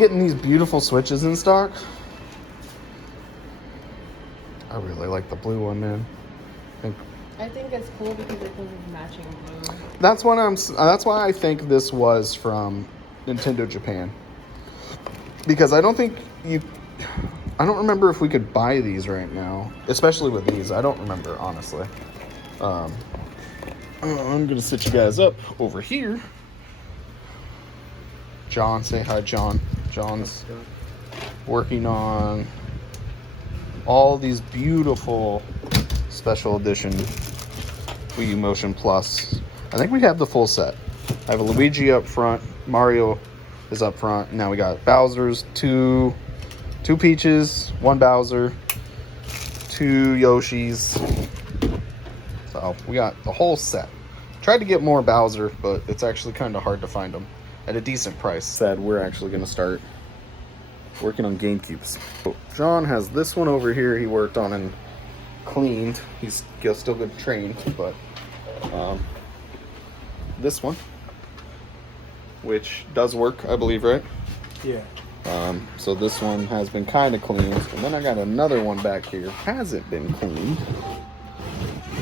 getting these beautiful switches in stock. I really like the blue one, man. I think it's cool because it comes with matching blue. That's why I think this was from Nintendo Japan. Because I don't remember if we could buy these right now, especially with these. I don't remember, honestly. I'm gonna sit you guys up over here. John, say hi, John. John's working on all these beautiful special edition Wii U Motion Plus. I think we have the full set. I have a Luigi up front, Mario is up front. Now we got Bowser's, two Peaches, one Bowser, two Yoshis. So we got the whole set. Tried to get more Bowser, but it's actually kind of hard to find them at a decent price. Said we're actually going to start working on GameCubes. So John has this one over here he worked on and cleaned. He's still good trained, but this one, which does work, I believe, right? Yeah. So this one has been kind of cleaned, and then I got another one back here, hasn't been cleaned,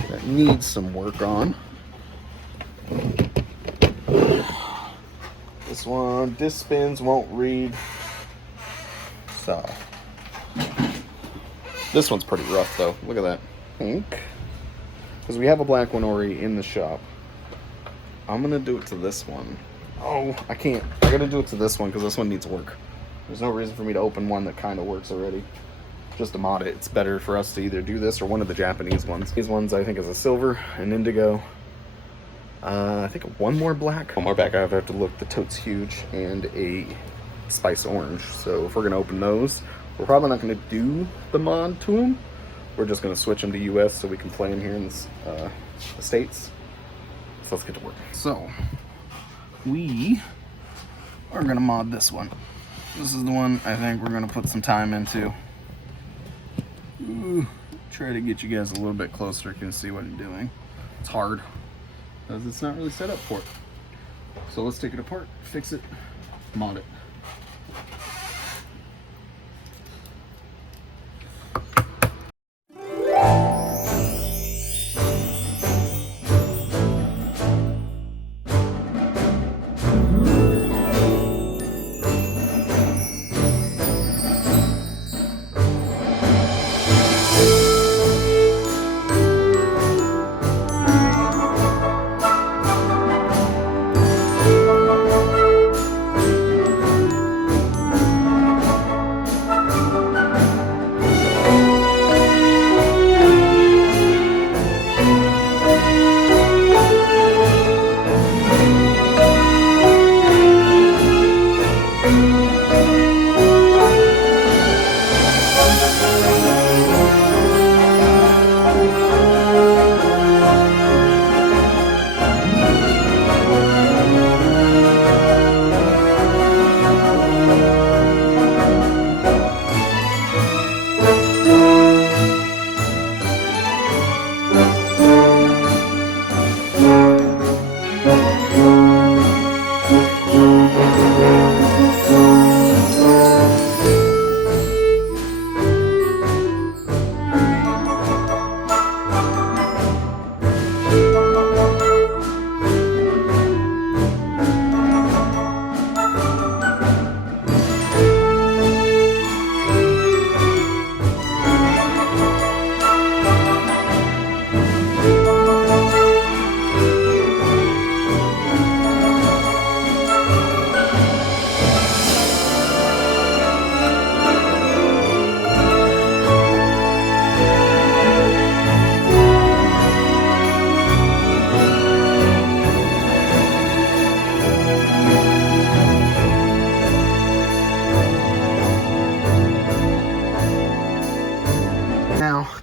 that needs some work on. This one, disc spins, won't read. So this one's pretty rough though. Look at that pink. Because we have a black one already in the shop. I'm gonna do it to this one. Oh, I can't. I gotta do it to this one because this one needs work. There's no reason for me to open one that kind of works already. Just to mod it. It's better for us to either do this or one of the Japanese ones. These ones I think is a silver, an indigo. I think one more black. One more back. I have to look. The tote's huge, and a spice orange. So if we're gonna open those, we're probably not gonna do the mod to them. We're just gonna switch them to US so we can play them here in the States. So let's get to work. So we are gonna mod this one. This is the one I think we're gonna put some time into. Ooh, try to get you guys a little bit closer so you can see what I'm doing. It's hard because it's not really set up for it. So let's take it apart, fix it, mod it.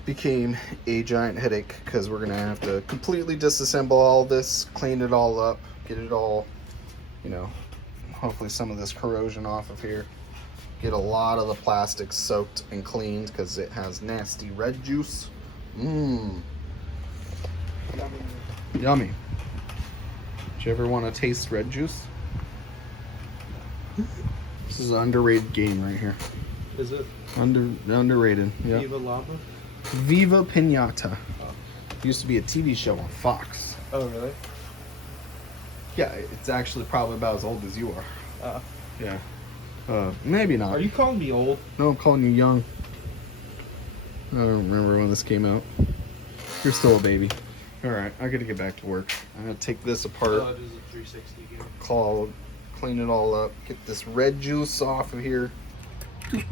Became a giant headache because we're gonna have to completely disassemble all this, clean it all up, get it all, you know, hopefully some of this corrosion off of here, get a lot of the plastic soaked and cleaned because it has nasty red juice. Yummy. Yummy. Did you ever want to taste red juice? This is an underrated game right here. Is it? Underrated. Yeah. Viva Lava? Viva Pinata. Oh. Used to be a TV show on Fox. Oh, really? Yeah, it's actually probably about as old as you are. Yeah. Maybe not. Are you calling me old? No, I'm calling you young. I don't remember when this came out. You're still a baby. Alright, I gotta get back to work. I'm gonna take this apart. Oh, it is a 360 game. Clean it all up. Get this red juice off of here. It's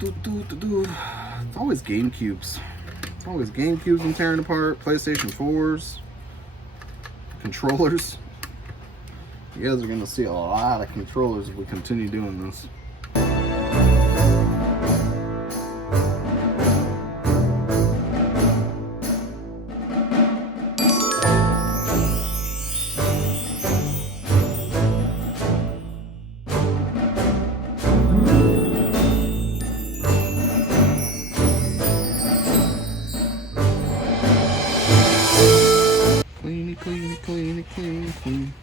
always GameCubes. It's always GameCubes I'm tearing apart. PlayStation 4s. Controllers. You guys are gonna see a lot of controllers if we continue doing this. Clean.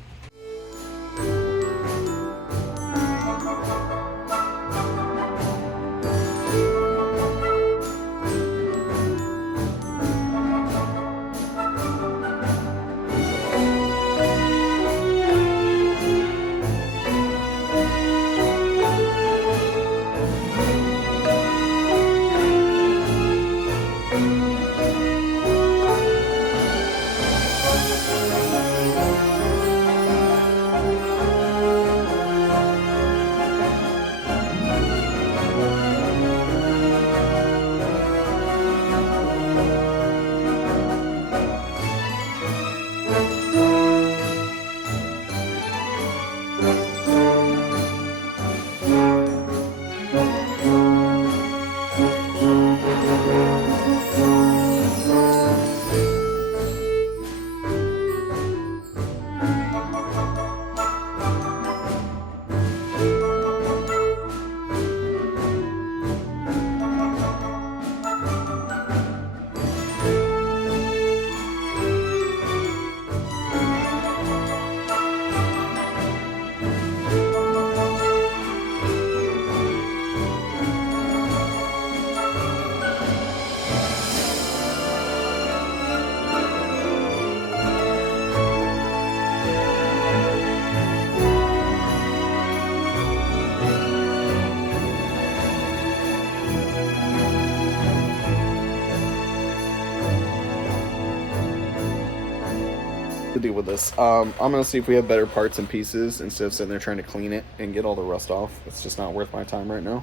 To deal with this. I'm gonna see if we have better parts and pieces instead of sitting there trying to clean it and get all the rust off. It's just not worth my time right now.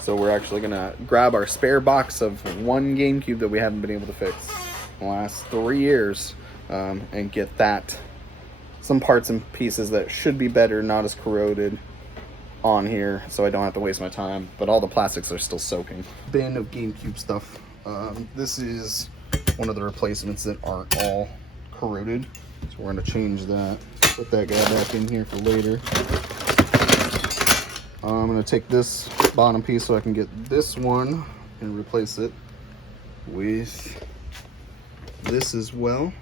So we're actually gonna grab our spare box of one GameCube that we haven't been able to fix in the last 3 years, and get that some parts and pieces that should be better, not as corroded, on here, so I don't have to waste my time. But all the plastics are still soaking. Bin of GameCube stuff. This is one of the replacements that aren't all corroded. So we're going to change that. Put that guy back in here for later. I'm going to take this bottom piece so I can get this one and replace it with this as well.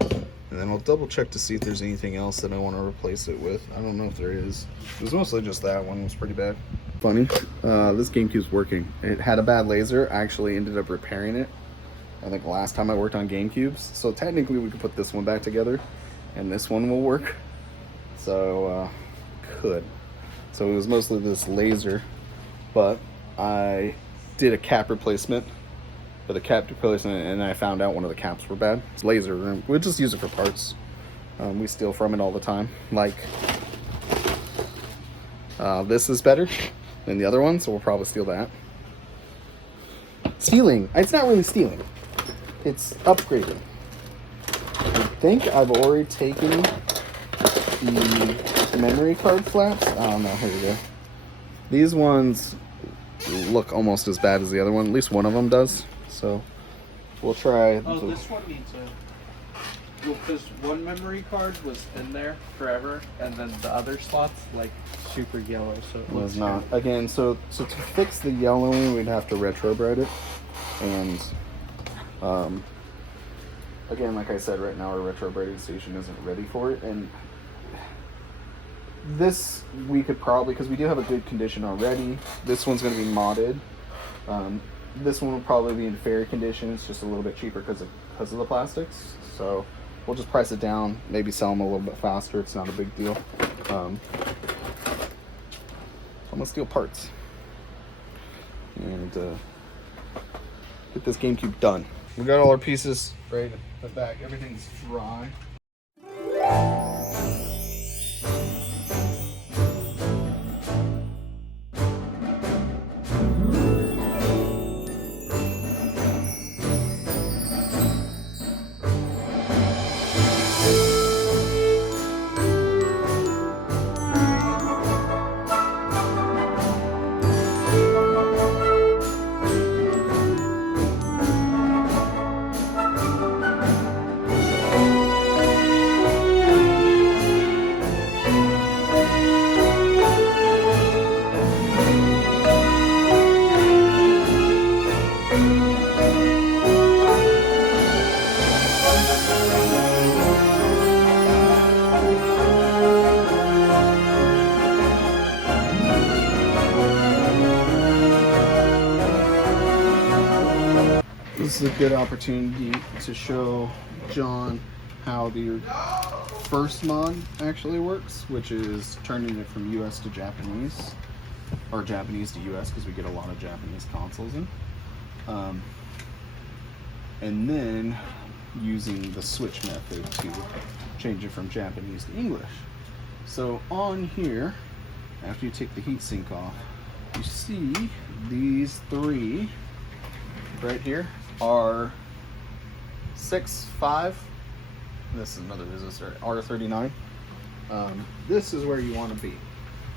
And then I'll double check to see if there's anything else that I want to replace it with. I don't know if there is. It was mostly just that one. It was pretty bad. Funny. This GameCube's working. It had a bad laser. I actually ended up repairing it, I think, last time I worked on GameCubes. So technically we could put this one back together and this one will work. So, could. So it was mostly this laser, but I did a cap replacement for the cap replacement, and I found out one of the caps were bad. It's laser room. We just use it for parts. We steal from it all the time. Like, this is better than the other one, so we'll probably steal that. Stealing. It's not really stealing. It's upgrading. I think I've already taken the memory card flaps. Oh no, here we go. These ones look almost as bad as the other one. At least one of them does. So we'll try. Oh, this one needs a... Well, because one memory card was in there forever, and then the other slot's like super yellow, so it was looks not. Again, so to fix the yellowing, we'd have to retrobrite it. And again, like I said, right now our retrobrating station isn't ready for it, and This we could probably, because we do have a good condition already. This one's going to be modded. This one will probably be in fair condition. It's just a little bit cheaper because of the plastics. So we'll just price it down. Maybe sell them a little bit faster. It's not a big deal. I'm gonna steal parts and get this GameCube done. We got all our pieces ready to put back. Everything's dry. This is a good opportunity to show John how the first mod actually works, which is turning it from US to Japanese, or Japanese to US, because we get a lot of Japanese consoles in. And then using the switch method to change it from Japanese to English. So on here, after you take the heatsink off, you see these three right here are 6, 5. This is another resistor, R39. This is where you want to be.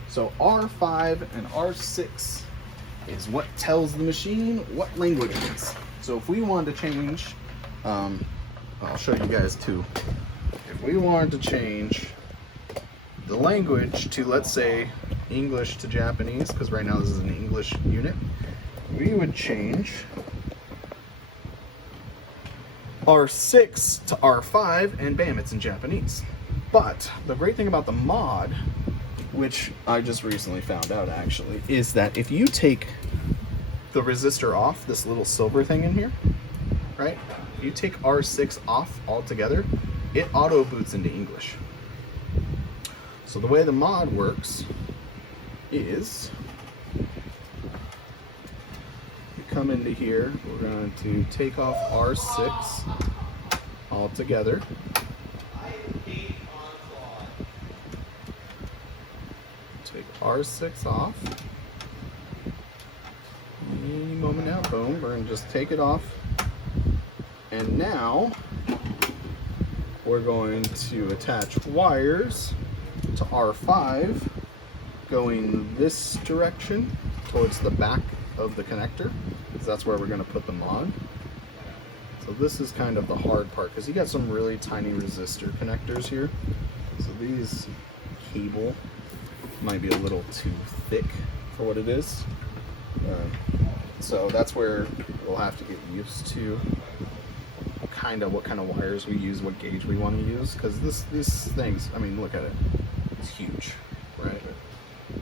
So R5 and R6 is what tells the machine what language it is. So if we wanted to change, I'll show you guys too. If we wanted to change the language to, let's say, English to Japanese, because right now this is an English unit, we would change R6 to R5, and bam, it's in Japanese. But the great thing about the mod, which I just recently found out actually, is that if you take the resistor off, this little silver thing in here, right? If you take R6 off altogether, it auto boots into English. So the way the mod works is, come into here, we're going to take off R6 altogether. Take R6 off. Any moment now, boom, we're going to just take it off. And now we're going to attach wires to R5 going this direction towards the back of the connector, because that's where we're going to put the mod. So this is kind of the hard part, because you got some really tiny resistor connectors here. So these cable might be a little too thick for what it is. So that's where we'll have to get used to what kind of wires we use, what gauge we want to use, because these things, I mean, look at it, it's huge, right?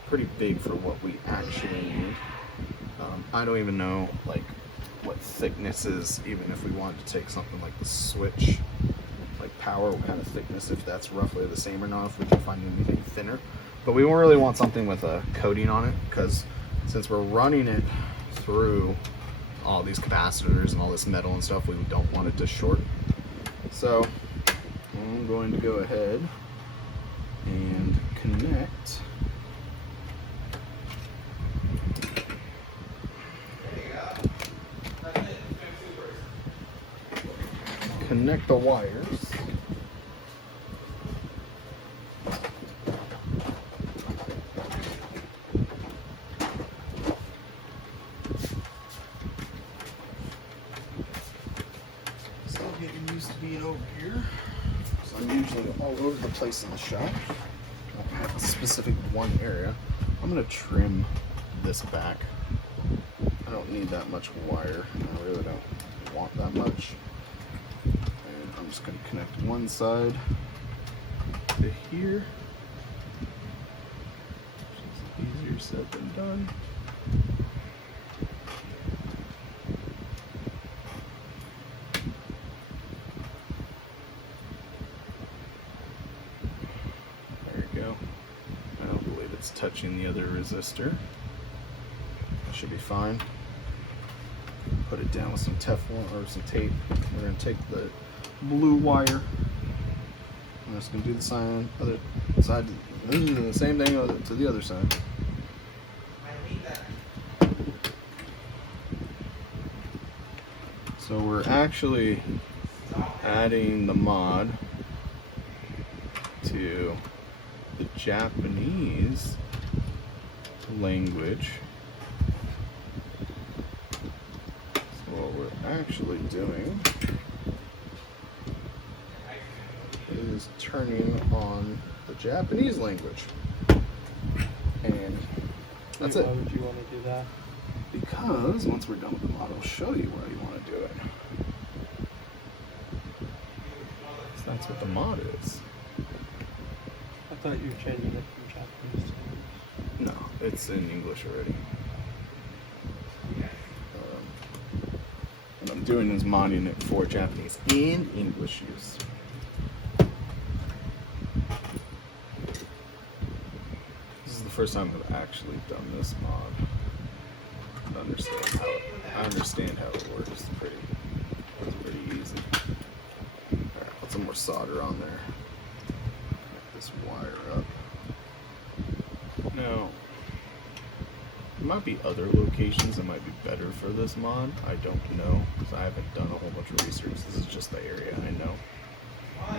Pretty big for what we actually need. I don't even know like what thickness is, even if we wanted to take something like the switch, like power, what kind of thickness, if that's roughly the same or not, if we can find anything thinner. But we won't really want something with a coating on it, because since we're running it through all these capacitors and all this metal and stuff, we don't want it to short. So I'm going to go ahead and connect the wires. Still getting used to being over here. So I'm usually all over the place in the shop. I don't have a specific one area. I'm going to trim this back. I don't need that much wire. I really don't want that much. I'm just going to connect one side to here said than done. There you go. I don't believe it's touching the other resistor. That should be fine. Put it down with some Teflon or some tape. We're going to take the blue wire. I'm just going to do the other side, the same thing to the other side. So we're actually adding the mod to the Japanese language. So what we're actually doing is turning on the Japanese language. And that's it. Why would you want to do that? Because once we're done with the mod, I'll show you where you want to do it. So that's what the mod is. I thought you were changing it from Japanese to English. No, it's in English already. What I'm doing is modding it for Japanese and English use. This is the first time I've actually done this mod. I understand how it works. It's pretty easy. Alright, put some more solder on there. Get this wire up. Now, there might be other locations that might be better for this mod. I don't know, because I haven't done a whole bunch of research. This is just the area I know.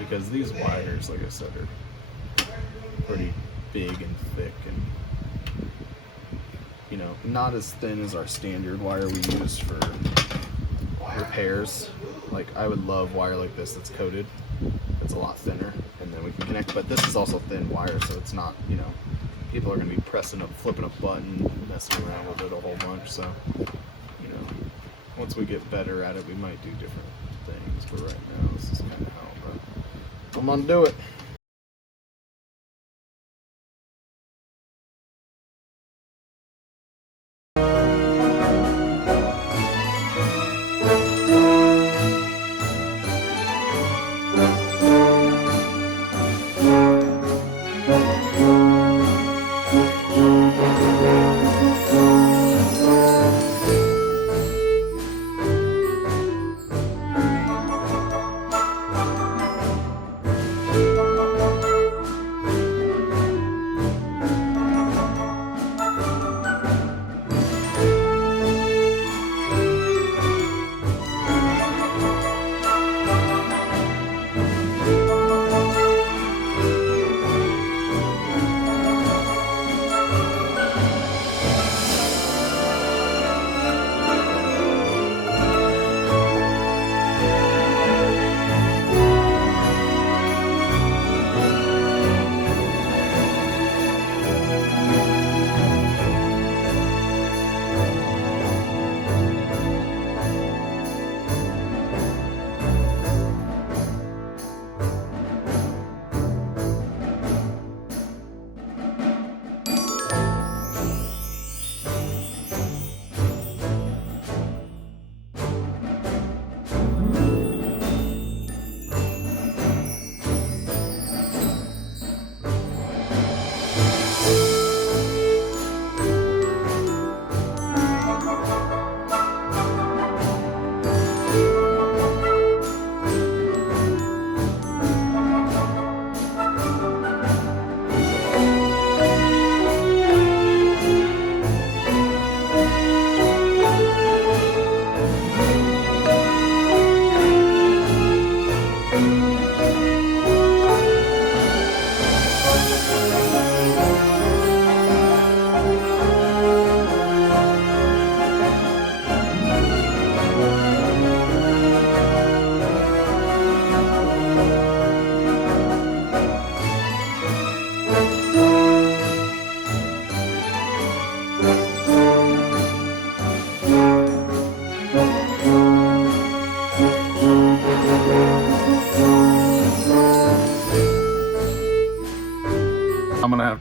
Because these wires, like I said, are pretty big and thick and, you know, not as thin as our standard wire we use for repairs. Like, I would love wire like this that's coated. It's a lot thinner, and then we can connect, but this is also thin wire, so it's not, you know, people are going to be flipping a button, messing around with it a whole bunch, so, you know, once we get better at it, we might do different things, but right now, this is kind of how I'm going to do it.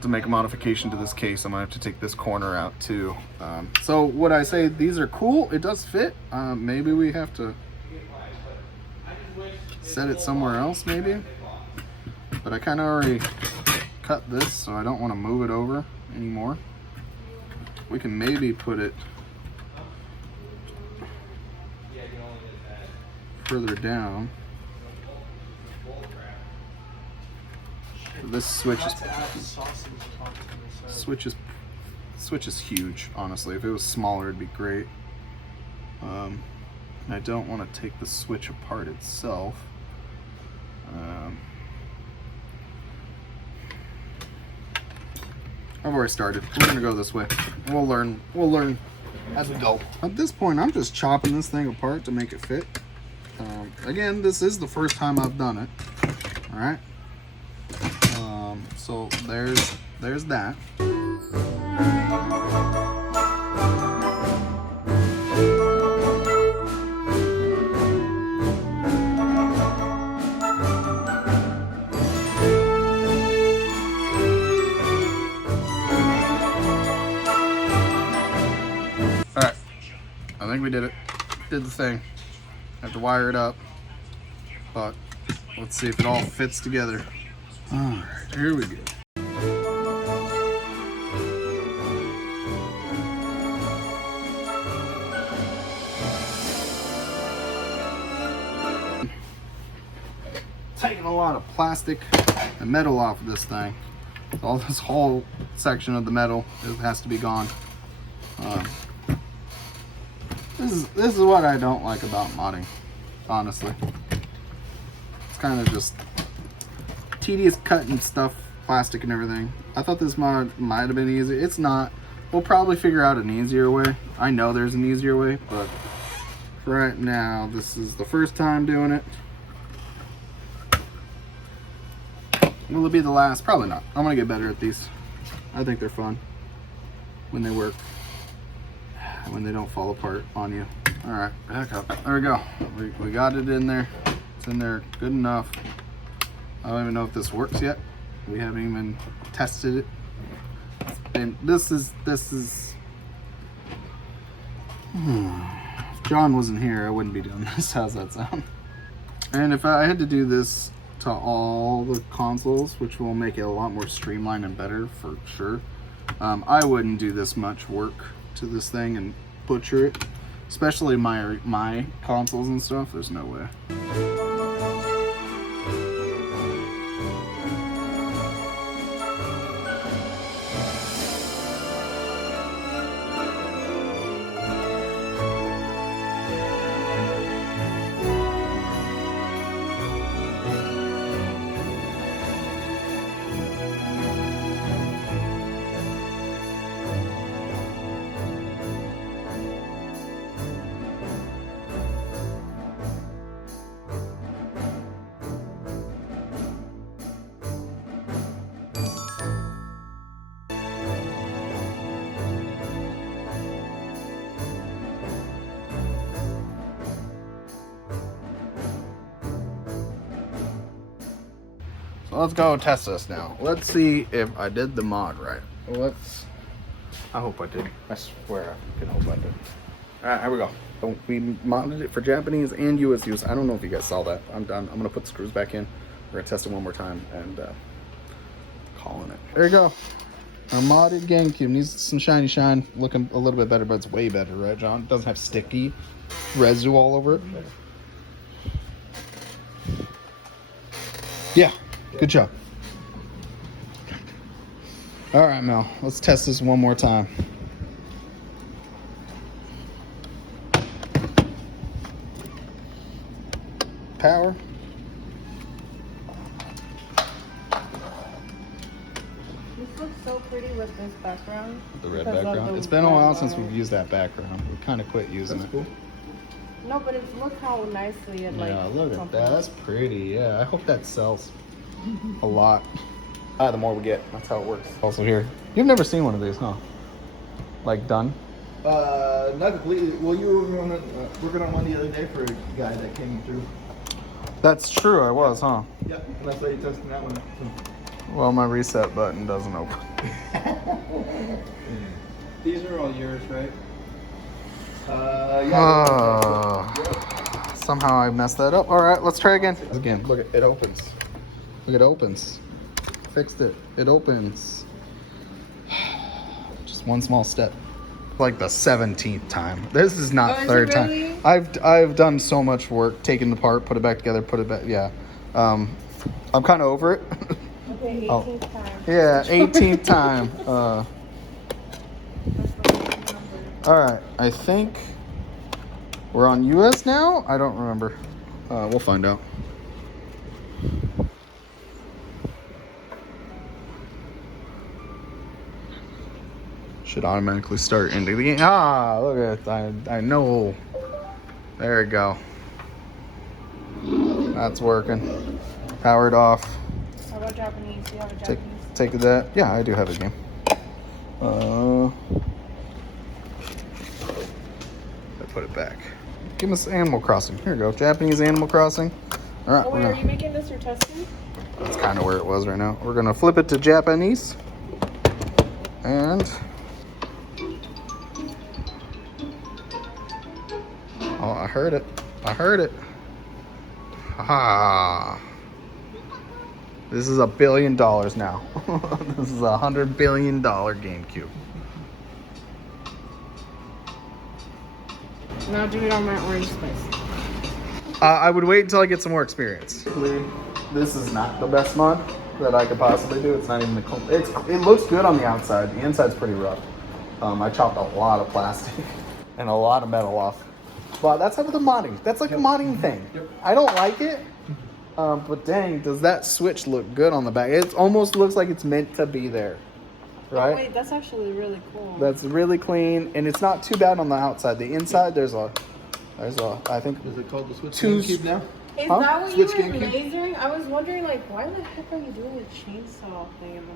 to make a modification to this case. I'm gonna have to take this corner out too. So what I say, these are cool. It does fit. Maybe we have to set it somewhere else maybe. But I kind of already cut this, so I don't want to move it over anymore. We can maybe put it further down. This switch is huge, honestly. If it was smaller, it'd be great. And I don't want to take the switch apart itself. I've already started. We're gonna go this way. We'll learn as we go. At this point, I'm just chopping this thing apart to make it fit. Again, this is the first time I've done it. All right. So there's that. All right, I think we did it. Did the thing. Have to wire it up, but let's see if it all fits together. All right, here we go. Taking a lot of plastic and metal off of this thing. All this whole section of the metal, it has to be gone. This is what I don't like about modding, honestly. It's kind of just tedious cutting stuff, plastic and everything. I thought this mod might have been easy. It's not. We'll probably figure out an easier way. I know there's an easier way, but right now, this is the first time doing it. Will it be the last? Probably not. I'm gonna get better at these. I think they're fun when they work, when they don't fall apart on you. All right, back up. There we go. We got it in there. It's in there good enough. I don't even know if this works yet. We haven't even tested it. And this is. If John wasn't here, I wouldn't be doing this. How's that sound? And if I had to do this to all the consoles, which will make it a lot more streamlined and better for sure, I wouldn't do this much work to this thing and butcher it, especially my consoles and stuff. There's no way. So let's go test this now. Let's see if I did the mod right. I hope I did. I swear I can hope I did. Alright, here we go. So we modded it for Japanese and US use. I don't know if you guys saw that. I'm done. I'm gonna put the screws back in. We're gonna test it one more time and calling it. There you go. Our modded GameCube needs some shiny shine. Looking a little bit better, but it's way better, right, John? It doesn't have sticky residue all over it. Yeah, good job. All right, Mel, let's test this one more time. Power. This looks so pretty with this background. The red Because of background. the It's been a while red since line. we've used that background. We kind of quit using it. Cool. No, but it's look how nicely it like. Yeah, look at that. complements. That's pretty. Yeah, I hope that sells a lot. The more we get, that's how it works. Also here, you've never seen one of these, huh? Like done? Not completely. Well, you were working on one the other day for a guy that came through. That's true. I was, huh? Yeah, and I saw you testing that one. So. Well, my reset button doesn't open. These are all yours, right? Somehow I messed that up. All right, let's try again. Again, look, it opens. Look, it opens. Fixed it. It opens. Just one small step. Like the 17th time. This is not Oh, is third it really? time. I've done so much work, taken it apart, put it back together, put it back. Yeah. I'm kind of over it. Okay, 18th Oh. time. Yeah, 18th time. All right, I think we're on US now. I don't remember. We'll find out. Should automatically start into the game. Ah, look at it. I know. There we go. That's working. Powered off. How about Japanese? Do you have a Japanese? Take that. Yeah, I do have a game. I put it back. Give us Animal Crossing. Here we go. Japanese Animal Crossing. All right. Oh, wait, are you making this or testing? That's kind of where it was right now. We're gonna flip it to Japanese. And oh, I heard it. I heard it. Ha! This is $1 billion now. This is $100 billion GameCube. Now do it on my orange spice. I would wait until I get some more experience. This is not the best mod that I could possibly do. It's not even it looks good on the outside. The inside's pretty rough. I chopped a lot of plastic and a lot of metal off. But that's how the modding. That's like a modding thing. Yep. I don't like it. But dang, does that switch look good on the back? It almost looks like it's meant to be there. Right? Oh, wait, that's actually really cool. That's really clean, and it's not too bad on the outside. The inside, there's a, I think. Is it called the Switch Two- GameCube now? Is Huh? that what Switch you were GameCube? lasering? I was wondering, like, why the heck are you doing a chainsaw thing in the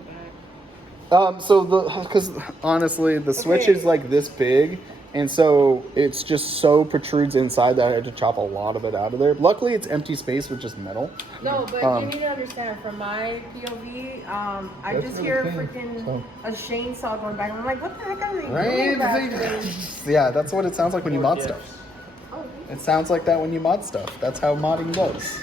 back? So because honestly, the Switch Okay. is like this big, and so it's just so protrudes inside that I had to chop a lot of it out of there. Luckily, it's empty space with just metal. No, but you need to understand, from my POV, I That's just really hear clean. freaking So- a chainsaw going back, and I'm like, what the heck are they doing Right? back there? Yeah, that's what it sounds like when you mod Yes. stuff. Oh, It sounds like that when you mod stuff. That's how modding goes.